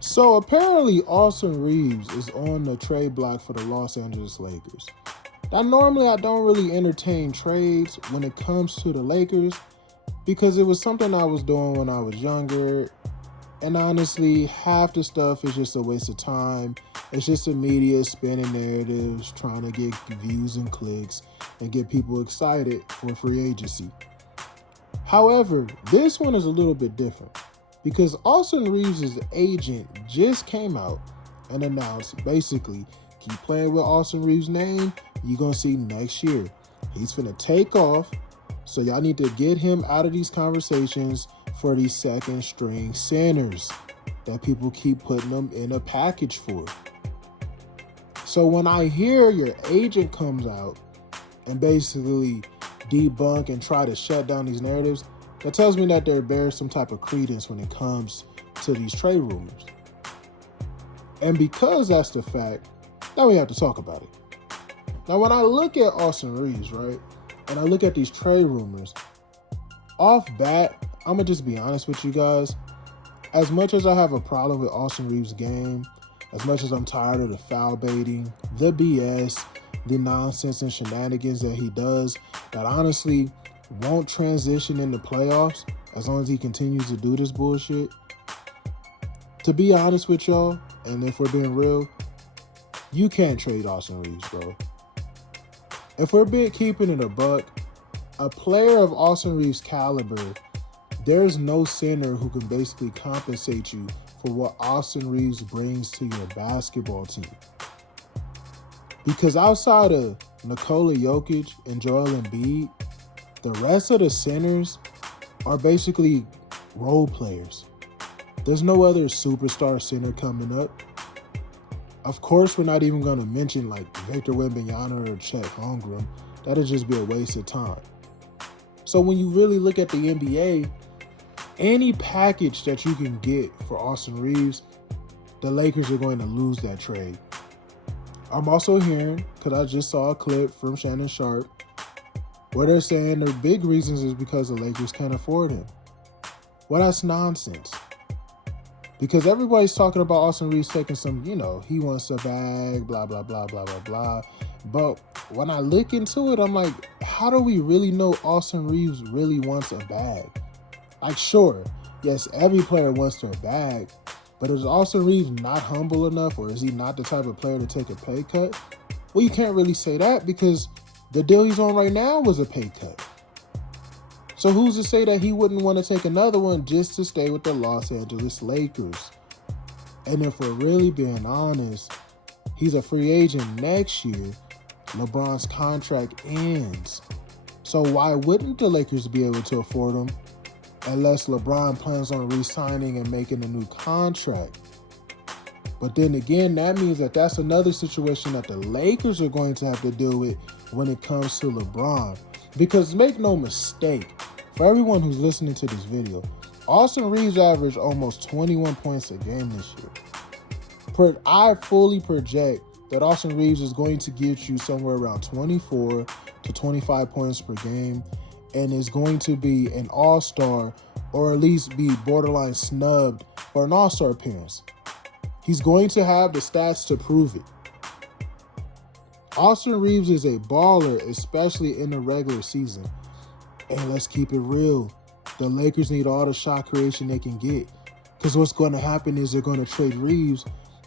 So apparently Austin Reaves is on the trade block for the Los Angeles Lakers. Now normally I don't really entertain trades when it comes to the Lakers because it was something I was doing when I was younger. And honestly, half the stuff is just a waste of time. It's just the media spinning narratives, trying to get views and clicks and get people excited for free agency. However, this one is a little bit different because Austin Reaves' agent just came out and announced basically, keep playing with Austin Reaves' name, you're going to see next year. He's finna take off, so y'all need to get him out of these conversations for these second string centers that people keep putting them in a package for. So when I hear your agent comes out and basically debunk and try to shut down these narratives, that tells me that there bears some type of credence when it comes to these trade rumors. And because that's the fact, now we have to talk about it. Now when I look at Austin Reaves, right, and I look at these trade rumors, off bat, I'm going to just be honest with you guys. As much as I have a problem with Austin Reaves' game, as much as I'm tired of the foul baiting, the BS, the nonsense and shenanigans that he does, that honestly won't transition in the playoffs as long as he continues to do this bullshit. To be honest with y'all, and if we're being real, you can't trade Austin Reaves, bro. If we're keeping it a buck, a player of Austin Reaves' caliber, there's no center who can basically compensate you for what Austin Reaves brings to your basketball team. Because outside of Nikola Jokic and Joel Embiid, the rest of the centers are basically role players. There's no other superstar center coming up. Of course, we're not even going to mention like Victor Wembanyama or Chet Holmgren. That'll just be a waste of time. So when you really look at the NBA, any package that you can get for Austin Reaves, the Lakers are going to lose that trade. I'm also hearing, because I just saw a clip from Shannon Sharp, where they're saying the big reasons is because the Lakers can't afford him. Well, that's nonsense. Because everybody's talking about Austin Reaves taking some, he wants a bag, blah, blah, blah, blah, blah, blah. But when I look into it, I'm like, how do we really know Austin Reaves really wants a bag? Like, sure, yes, every player wants their bag, but is Austin Reaves not humble enough, or is he not the type of player to take a pay cut? Well, you can't really say that because the deal he's on right now was a pay cut. So who's to say that he wouldn't want to take another one just to stay with the Los Angeles Lakers? And if we're really being honest, he's a free agent next year. LeBron's contract ends. So why wouldn't the Lakers be able to afford him unless LeBron plans on re-signing and making a new contract? But then again, that means that that's another situation that the Lakers are going to have to deal with when it comes to LeBron. Because make no mistake, for everyone who's listening to this video, Austin Reaves averaged almost 21 points a game this year. I fully project that Austin Reaves is going to get you somewhere around 24 to 25 points per game and is going to be an all-star or at least be borderline snubbed for an all-star appearance. He's going to have the stats to prove it. Austin Reaves is a baller, especially in the regular season. And let's keep it real. The Lakers need all the shot creation they can get. Because what's going to happen is they're going to trade Reaves,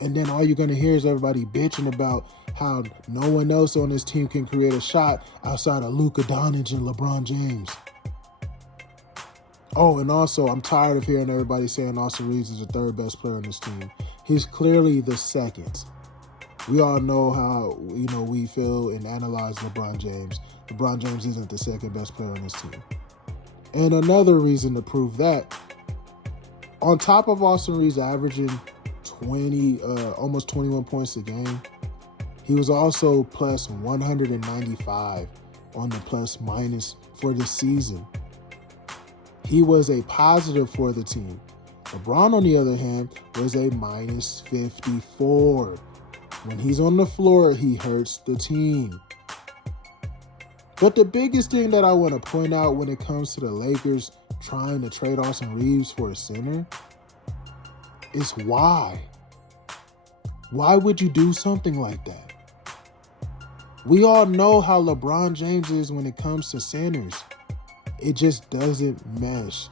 and then all you're going to hear is everybody bitching about how no one else on this team can create a shot outside of Luka Doncic and LeBron James. Oh, and also, I'm tired of hearing everybody saying Austin Reaves is the third best player on this team. He's clearly the second. We all know how, we feel and analyze LeBron James. LeBron James isn't the second best player on this team. And another reason to prove that, on top of Austin Reaves averaging almost 21 points a game, he was also plus 195 on the plus minus for the season. He was a positive for the team. LeBron, on the other hand, was a minus 54. When he's on the floor, he hurts the team. But the biggest thing that I want to point out when it comes to the Lakers trying to trade Austin Reaves for a center, is why. Why would you do something like that? We all know how LeBron James is when it comes to centers. It just doesn't mesh.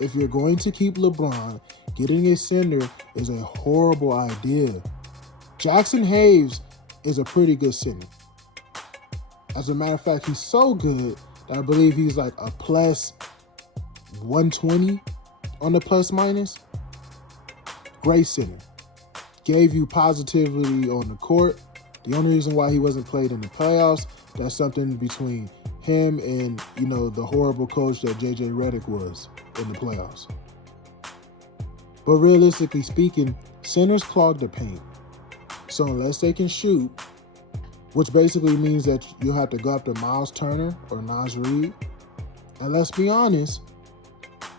If you're going to keep LeBron, getting a center is a horrible idea. Jackson Hayes is a pretty good center. As a matter of fact, he's so good that I believe he's like a plus 120 on the plus minus. Great center. Gave you positivity on the court. The only reason why he wasn't played in the playoffs, that's something between him and, the horrible coach that JJ Redick was in the playoffs. But realistically speaking, centers clog the paint. So unless they can shoot, which basically means that you'll have to go after Miles Turner or Naz Reid. And let's be honest,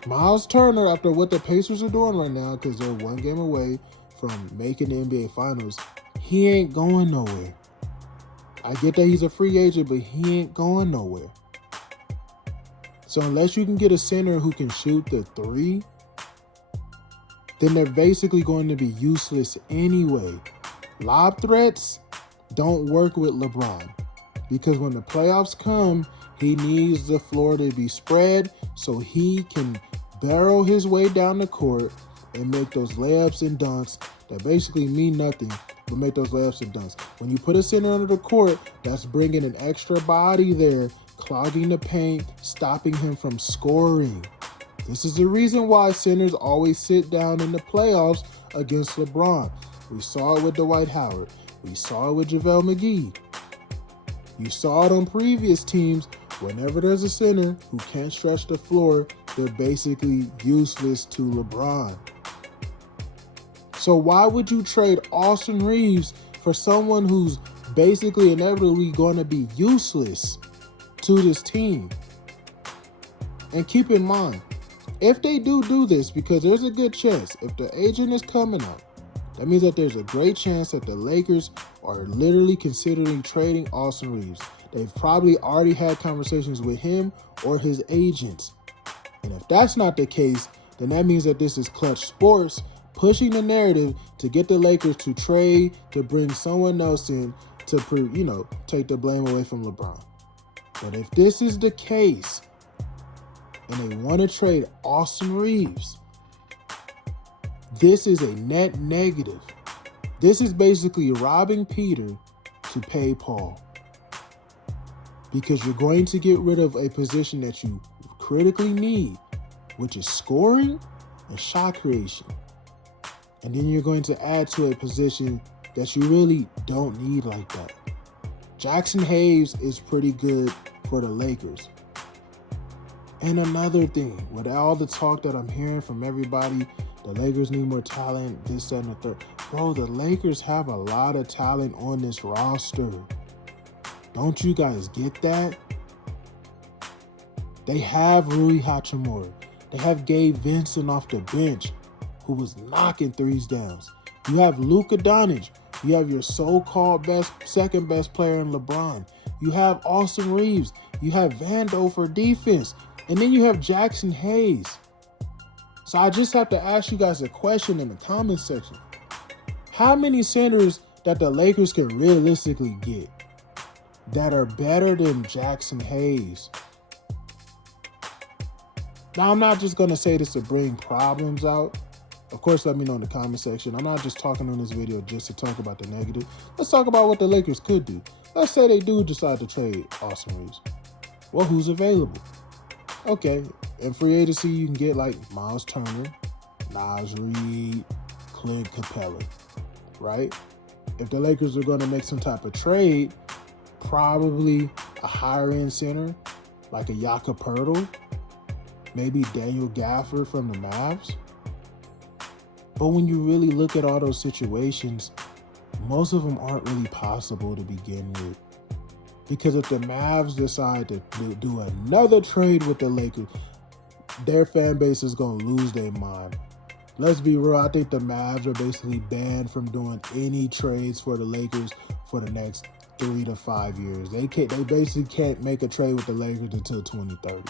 Miles Turner, after what the Pacers are doing right now, because they're one game away from making the NBA Finals, he ain't going nowhere. I get that he's a free agent, but he ain't going nowhere. So unless you can get a center who can shoot the three, then they're basically going to be useless anyway. Lob threats don't work with LeBron, because when the playoffs come, he needs the floor to be spread so he can barrel his way down the court and make those layups and dunks that basically mean nothing, but make those layups and dunks. When you put a center under the court, that's bringing an extra body there, clogging the paint, stopping him from scoring. This is the reason why centers always sit down in the playoffs against LeBron. We saw it with Dwight Howard. We saw it with JaVale McGee. You saw it on previous teams. Whenever there's a center who can't stretch the floor, they're basically useless to LeBron. So why would you trade Austin Reaves for someone who's basically inevitably going to be useless to this team? And keep in mind, if they do this, because there's a good chance, if the agent is coming out, that means that there's a great chance that the Lakers are literally considering trading Austin Reaves. They've probably already had conversations with him or his agents. And if that's not the case, then that means that this is Clutch Sports pushing the narrative to get the Lakers to trade, to bring someone else in to, take the blame away from LeBron. But if this is the case, and they want to trade Austin Reaves, this is a net negative. This is basically robbing Peter to pay Paul. Because you're going to get rid of a position that you critically need, which is scoring and shot creation. And then you're going to add to a position that you really don't need like that. Jackson Hayes is pretty good for the Lakers. And another thing, with all the talk that I'm hearing from everybody, the Lakers need more talent, this, that, and the third. Bro, the Lakers have a lot of talent on this roster. Don't you guys get that? They have Rui Hachimura. They have Gabe Vincent off the bench, who was knocking threes down. You have Luka Doncic. You have your so-called second best player in LeBron. You have Austin Reaves. You have Vando for defense. And then you have Jackson Hayes. So I just have to ask you guys a question in the comment section. How many centers that the Lakers can realistically get that are better than Jackson Hayes? Now, I'm not just going to say this to bring problems out. Of course, let me know in the comment section. I'm not just talking on this video just to talk about the negative. Let's talk about what the Lakers could do. Let's say they do decide to trade Austin Reaves. Well, who's available? Okay, in free agency, you can get like Miles Turner, Naz Reid, Clint Capella, right? If the Lakers are going to make some type of trade, probably a higher-end center like a Jakob Poeltl, maybe Daniel Gafford from the Mavs. But when you really look at all those situations, most of them aren't really possible to begin with. Because if the Mavs decide to do another trade with the Lakers, their fan base is going to lose their mind. Let's be real, I think the Mavs are basically banned from doing any trades for the Lakers for the next 3 to 5 years. They basically can't make a trade with the Lakers until 2030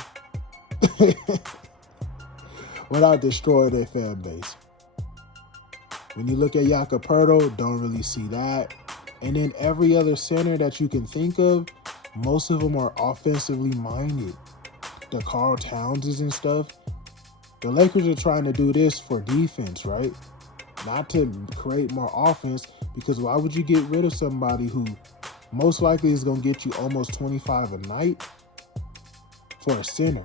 without destroying their fan base. When you look at Jakob, don't really see that. And then every other center that you can think of, most of them are offensively minded. The Karl Townses and stuff. The Lakers are trying to do this for defense, right? Not to create more offense, because why would you get rid of somebody who most likely is going to get you almost 25 a night for a center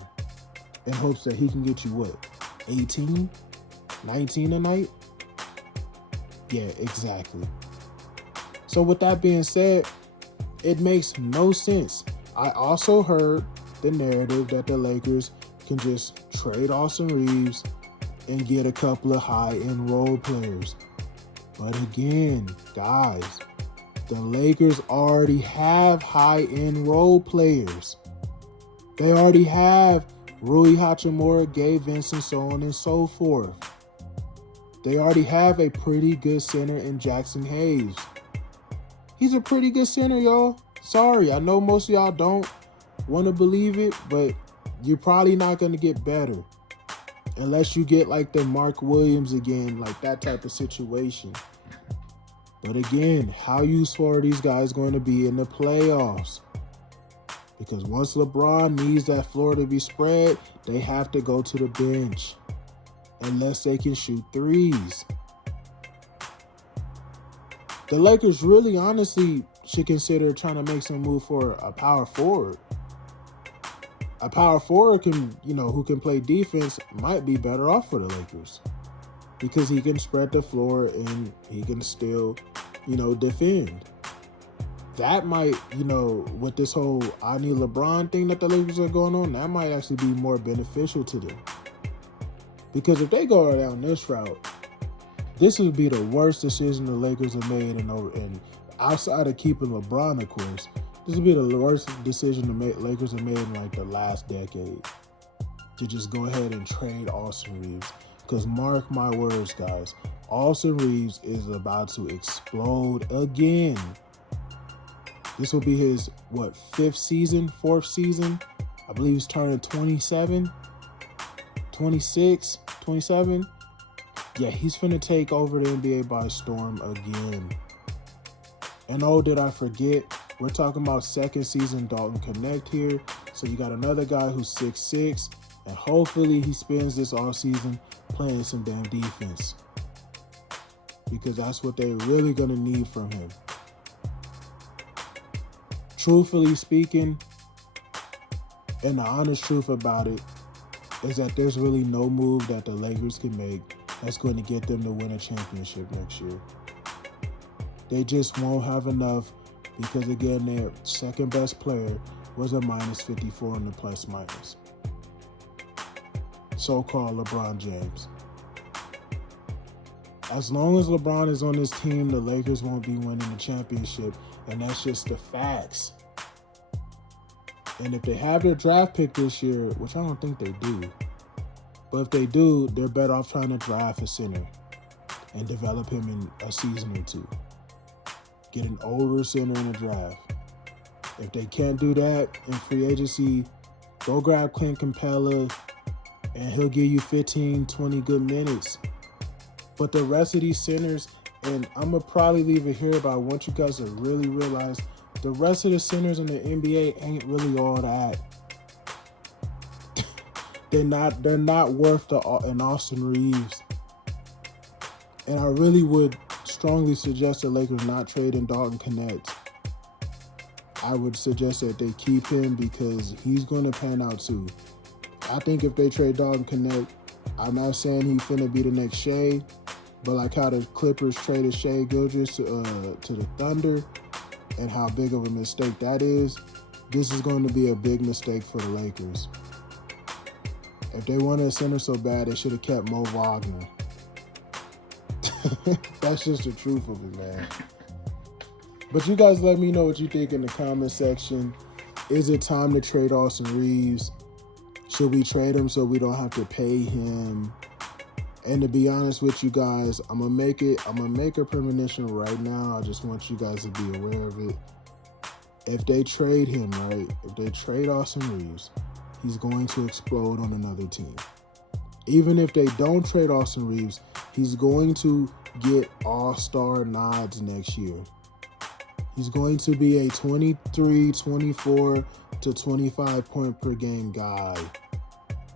in hopes that he can get you what, 18, 19 a night? Yeah, exactly. So with that being said, it makes no sense. I also heard the narrative that the Lakers can just trade Austin Reaves and get a couple of high-end role players. But again, guys, the Lakers already have high-end role players. They already have Rui Hachimura, Gabe Vincent, so on and so forth. They already have a pretty good center in Jackson Hayes. He's a pretty good center, y'all. Sorry, I know most of y'all don't want to believe it, but you're probably not going to get better unless you get like the Mark Williams again, like that type of situation. But again, how useful are these guys going to be in the playoffs? Because once LeBron needs that floor to be spread, they have to go to the bench unless they can shoot threes. The Lakers really honestly should consider trying to make some move for a power forward. A power forward who can play defense might be better off for the Lakers because he can spread the floor and he can still, defend. That might, with this whole I need LeBron thing that the Lakers are going on, that might actually be more beneficial to them. Because if they go down this route, this would be the worst decision the Lakers have made, and outside of keeping LeBron, of course, this would be the worst decision the Lakers have made in like the last decade, to just go ahead and trade Austin Reaves. Because mark my words, guys, Austin Reaves is about to explode again. This will be his, fourth season? I believe he's turning 27, 26, 27. Yeah, he's finna take over the NBA by storm again. And oh, did I forget? We're talking about second season Dalton Connect here. So you got another guy who's 6'6", and hopefully he spends this offseason playing some damn defense. Because that's what they're really going to need from him. Truthfully speaking, and the honest truth about it, is that there's really no move that the Lakers can make that's going to get them to win a championship next year. They just won't have enough because, again, their second best player was a minus 54 in the plus minus. So-called LeBron James. As long as LeBron is on this team, the Lakers won't be winning the championship, and that's just the facts. And if they have their draft pick this year, which I don't think they do, but if they do, they're better off trying to draft a center and develop him in a season or two. Get an older center in the draft. If they can't do that in free agency, go grab Clint Capella and he'll give you 15, 20 good minutes. But the rest of these centers, and I'm going to probably leave it here, but I want you guys to really realize the rest of the centers in the NBA ain't really all that. They're not worth an Austin Reaves. And I really would strongly suggest the Lakers not trading Dalton Connect. I would suggest that they keep him because he's going to pan out too. I think if they trade Dalton Connect, I'm not saying he's finna be the next Shea, but like how the Clippers traded Shea Gilgeous to the Thunder and how big of a mistake that is, this is going to be a big mistake for the Lakers. If they wanted a center so bad, they should have kept Mo Wagner. That's just the truth of it, man. But you guys let me know what you think in the comment section. Is it time to trade Austin Reaves? Should we trade him so we don't have to pay him? And to be honest with you guys, I'm gonna make a premonition right now. I just want you guys to be aware of it. If they trade him, right? If they trade Austin Reaves, he's going to explode on another team. Even if they don't trade Austin Reaves, He's going to get all-star nods next year. He's going to be a 23, 24 to 25 point per game guy.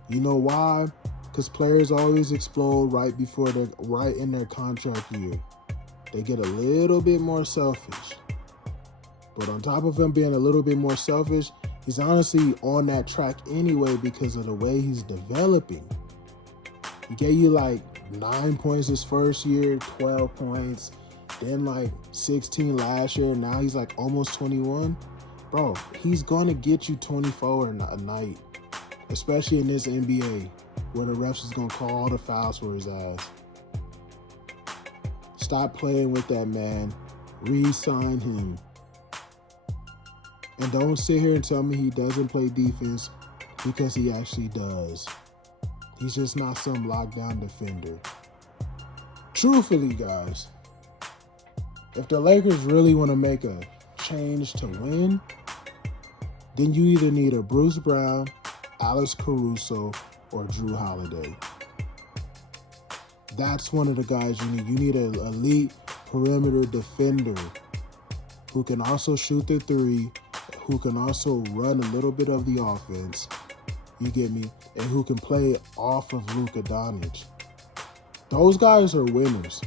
You know why? Because players always explode right in their contract year. They get a little bit more selfish. But on top of him being a little bit more selfish, he's honestly on that track anyway because of the way he's developing. He gave you like 9 points his first year, 12 points, then like 16 last year. Now he's like almost 21. Bro, he's going to get you 24 a night, especially in this NBA where the refs is going to call all the fouls for his ass. Stop playing with that man. Re-sign him. And don't sit here and tell me he doesn't play defense, because he actually does. He's just not some lockdown defender. Truthfully, guys, if the Lakers really want to make a change to win, then you either need a Bruce Brown, Alex Caruso, or Drew Holiday. That's one of the guys you need. You need an elite perimeter defender who can also shoot the three, who can also run a little bit of the offense, you get me, and who can play off of Luka Doncic. Those guys are winners.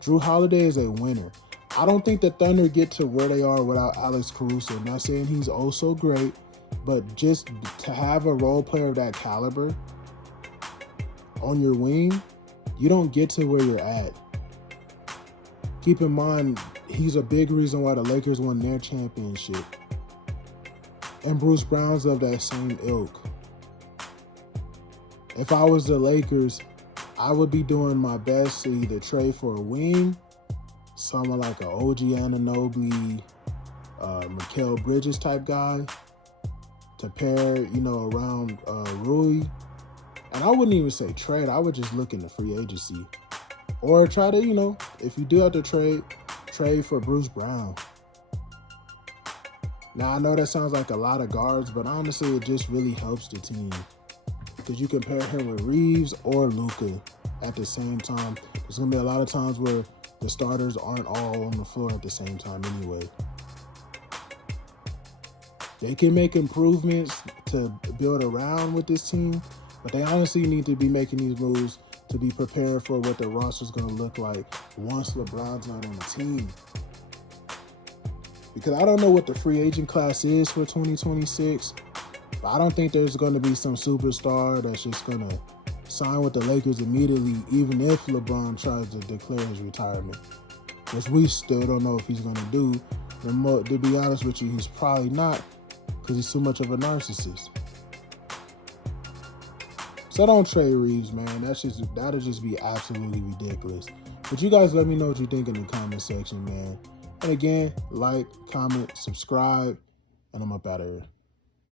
Drew Holiday is a winner. I don't think the Thunder get to where they are without Alex Caruso. I'm not saying he's oh so great, but just to have a role player of that caliber on your wing, you don't get to where you're at. Keep in mind, he's a big reason why the Lakers won their championship. And Bruce Brown's of that same ilk. If I was the Lakers, I would be doing my best to either trade for a wing, someone like an OG Anunoby, Mikal Bridges type guy, to pair, around Rui. And I wouldn't even say trade. I would just look into free agency. Or try to, if you do have to trade for Bruce Brown. Now, I know that sounds like a lot of guards, but honestly, it just really helps the team. Because you can pair him with Reaves or Luka at the same time. There's going to be a lot of times where the starters aren't all on the floor at the same time anyway. They can make improvements to build around with this team, but they honestly need to be making these moves to be prepared for what the roster's going to look like once LeBron's not on the team. Because I don't know what the free agent class is for 2026, but I don't think there's going to be some superstar that's just going to sign with the Lakers immediately, even if LeBron tries to declare his retirement, which we still don't know if he's going to do. To be honest with you, he's probably not, because he's too much of a narcissist. So don't trade Reaves, man. That'll just be absolutely ridiculous. But you guys let me know what you think in the comment section, man. And again, like, comment, subscribe, and I'm up out of here.